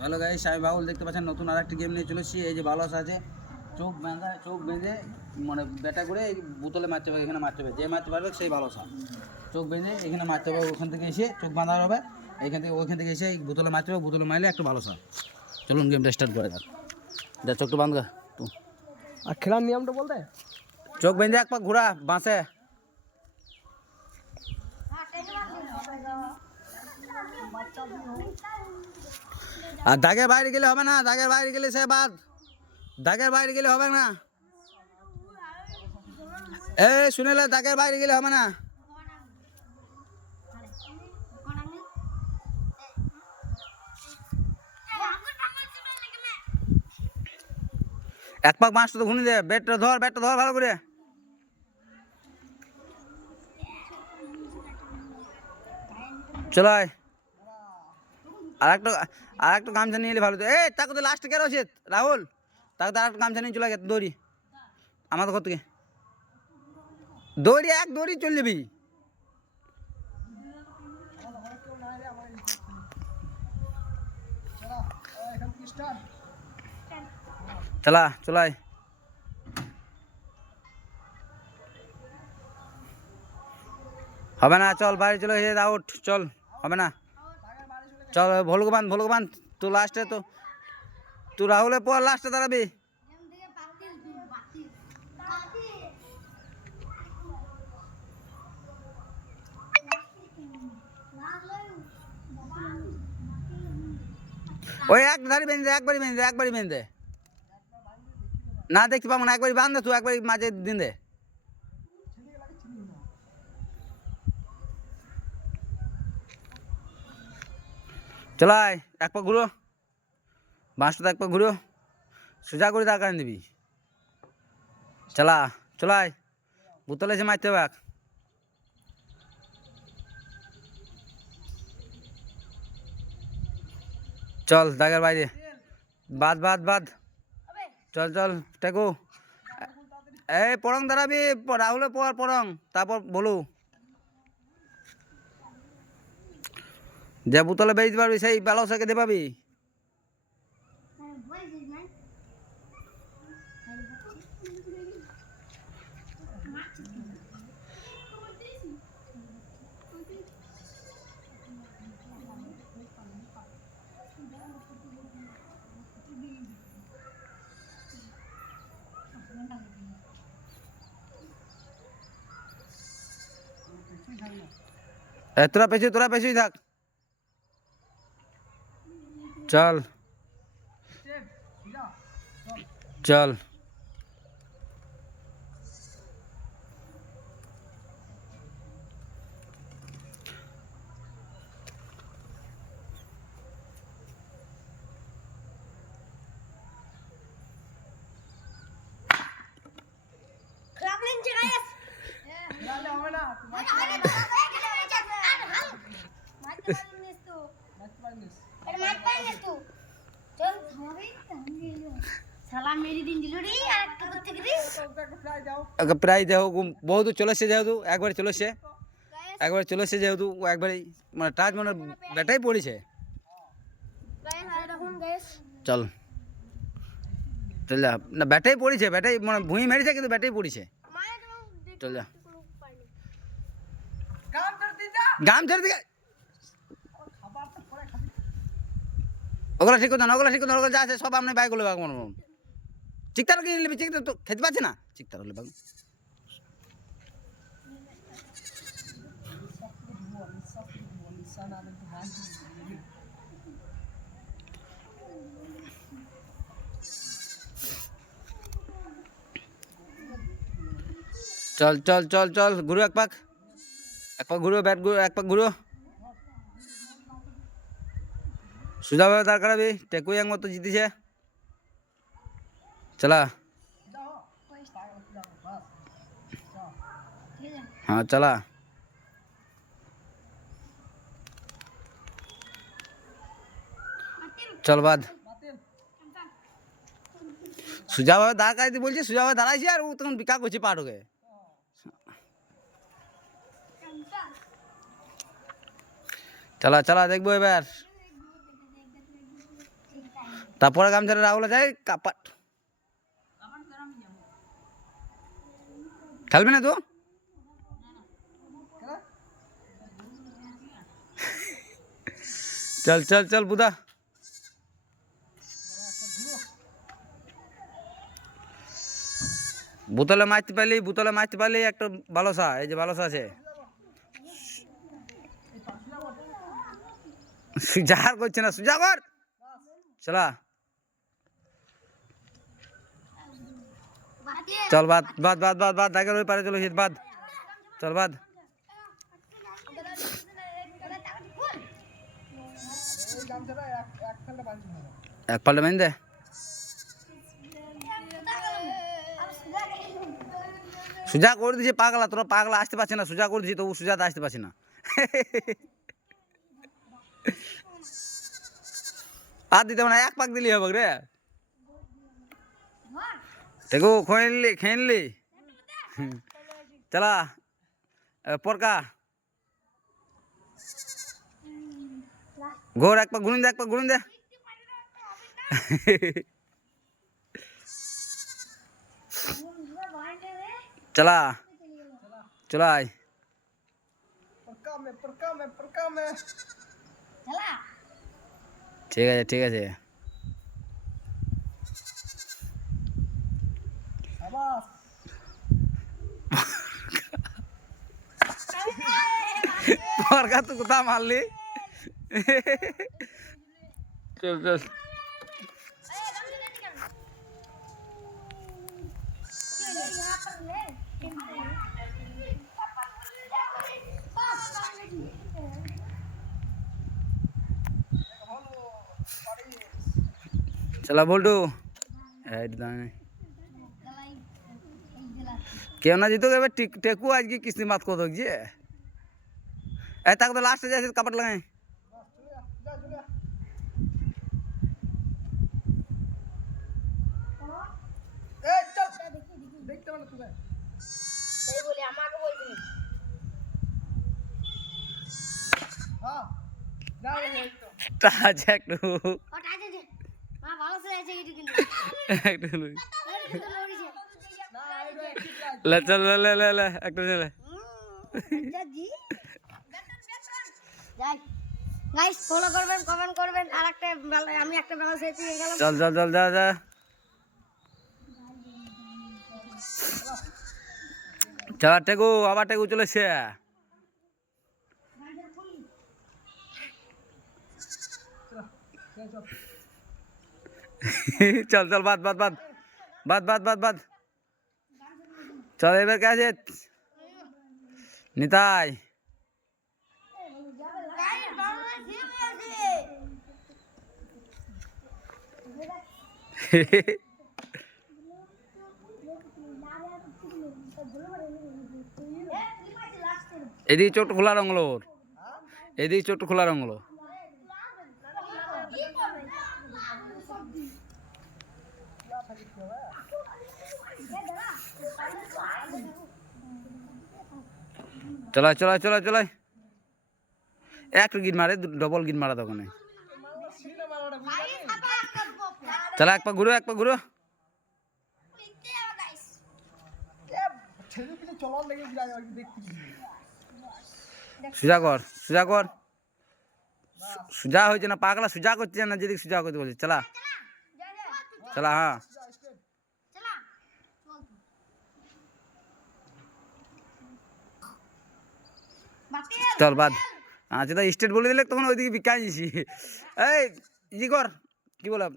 Hello guys, আমি বাবুল। দেখতে পাচ্ছেন নতুন আরেকটি গেম নিয়ে চলে এসেছি। এই যে বালস আছে, চোখ বেঁধে মানে ব্যাটা করে এই বোতলে মারতে হবে। এখানে মারতে হবে, যে মারতে পারবে সেই বালসা। চোখ বেঁধে এখানে মারতে হবে, ওখান থেকে এসে চোখ বাঁধা হবে, ওইখান থেকে এসে এই বোতলে মারতে হবে। বোতলে মারলে একটু ভালোসা। চলুন গেমটা স্টার্ট করে যাক। যা চোখটা বাঁধ গা তু। আর খেলার নিয়মটা বলতে, চোখ বেঁধে এক পাক ঘোরা বাঁশে। আর দাগের বাইরে গেলে হবে না, দাগের বাইরে গেলে সে বাদ। দাগের বাইরে গেলে হবে না। এ শুনেলে, দাগের বাইরে গেলে হবে না। এক পাক বাঁশটা তো ঘুনি দে। ব্যাটটা ধর ভালো করে। চলো আর একটু গামছা নিয়ে এলে ভালো। এ তাকে তো লাস্টে কে রয়েছে রাহুল, তাকে তো আর একটু গামছা নিয়ে চলে গেছে। দৌড়ি আমাদের ঘর থেকে দৌড়ি চলে যাবি। চলাই হবে না। চল বাড়ি চলে গেছে, আউট। চল হবে না। চল ভোলগবান তুই লাস্টে, তো তুই রাহুলের পর লাস্টে দাঁড়াবি। ওই এক ধারি বেঁধে, একবারই বেঁধে না দেখতে পাবো না। একবারই বান্ধে, তুই একবারই মাঝে দিন দে। চলাই এক পা ঘুরো, বাঁশটা এক পা ঘুরো, সোজা করে দাঁড় কারণ দিবি। চলাই বোতলে এসে মারতে হবে। চল দাগের বাইরে বাদ। চল টেকু। এই পরং দাঁড়াবি, রাহুলের পর পরং, তারপর বলু। যে বোতলে বেরিয়ে পারবি সেই বালসাকে দে পাবি। তোরা পেছুই থাক। চল প্রায় দেখো বহুত চলে এসছে, যেহেতু একবার চলে এসছে যেহেতু একবারই মানে টাচ মানে ব্যাটাই পড়েছে। চল যা না, ব্যাটাই পড়েছে, ব্যাটাই মানে ভুঁই মেরেছে কিন্তু ব্যাটাই পড়েছে। চল যা গাম ছেড়ে দিকে। ওগুলো ঠিক করতো না, ওগুলো যা আছে সব আপনি বাইকগুলো বাগ মারব। চিকতার কিনে নিবি, চিকতার তো খেতে পাচ্ছি না। চিকতার হলে বাগ। চল ঘুরো এক পাক ঘুরো, ব্যাট ঘুরো, এক পাক ঘুরো। সোজাভাবে দাঁড় করাবি। টেকুই এক মতো জিতেছে। চলা হ্যাঁ চলা। চল বাদ। সোজাভাবে দাঁড় করাইতে বলছি, সোজাভাবে দাঁড়াইছি আর ও তখন বিকা করছে পা ঢোকে। চলা দেখবো এবার। তারপরে গামছাটা রাহুলে যায় কাপাট। খেলবি না তো? চল চল চল বুদা। বোতলে মারতে পারলি একটা ভালোসা। এই যে ভালোসা আছে, সুজার করছে না, সুজা কর। চলা চল বাদ বাদ বাদ বাদ বাদ দাগের ওই পারে চলে বাদ। চল বাদ। এক পাল্টা মেন দে। সুজা করে দিয়েছে পাগলা, তোরা পাগলা আসতে পারছে না, সুজা করে দিয়েছি তবু সুজাতে আসতে পারছি না। আর দিতে মানে এক পাক দিলি হবে রে। দেখো খেয়ে নিলি। চলা পরকা ঘোর এক পাক ঘুরিন দে, এক পাক ঘুরিন দে। চলা চলাই। ঠিক আছে ঠিক আছে। পরকা তো কোথা মারলি। চল চল। চলা বল্টু। কেউ না জিতো এবার টেকু আজকে কিস্তি মাত কত যে তাকে তো লাস্টে যাচ্ছে কাপড় লাগাই। একটু চল একটু গাইস ফলো করবেন, কমেন্ট করবেন। আর একটা আমি একটা ব্যালেন্স পেয়ে গেলাম। চল চল চল যা যা। চলা টেকু, আবার টেকু চলেছে। চল চল বাদ বাদ বাদ বাদ বাদ বাদ বাদ। চল এবার কে আছে? নিতাই। এদিকে চোট খোলা রঙলো, এদিকে চোট খোলা রঙলো। চলাই চলাই চলাই চলাই। একটা গিট মারে, ডবল গিট মারা তখন। চলা এক পা ঘুরো, এক পা ঘুরো। সুজা কর, সুজা কর। সুজা হয়েছে না পাগলা, সুজা করছে না, যেদিকে সুজা করতে বলছে। চলা চলা হ্যাঁ। চল বাদ। আচ্ছা তা স্টেট বলে দিলে তখন ওইদিকে বিকাশ দিছি। এই ই কর, কি বললাম